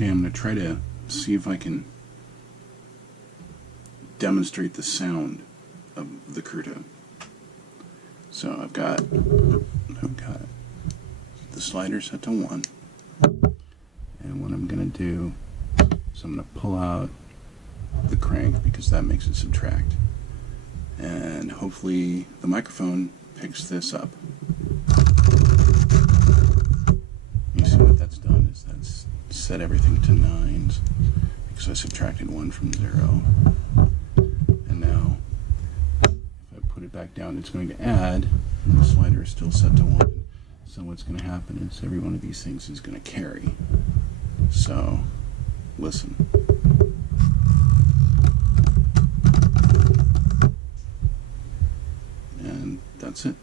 Okay, I'm going to try to see if I can demonstrate the sound of the Curta. So I've got the slider set to 1, and what I'm going to do is I'm going to pull out the crank because that makes it subtract, and hopefully the microphone picks this up. You see what that's done is that's set everything to 9s because I subtracted 1 from 0. And now if I put it back down, it's going to add, and the slider is still set to 1. So what's going to happen is every one of these things is going to carry. So listen. And that's it.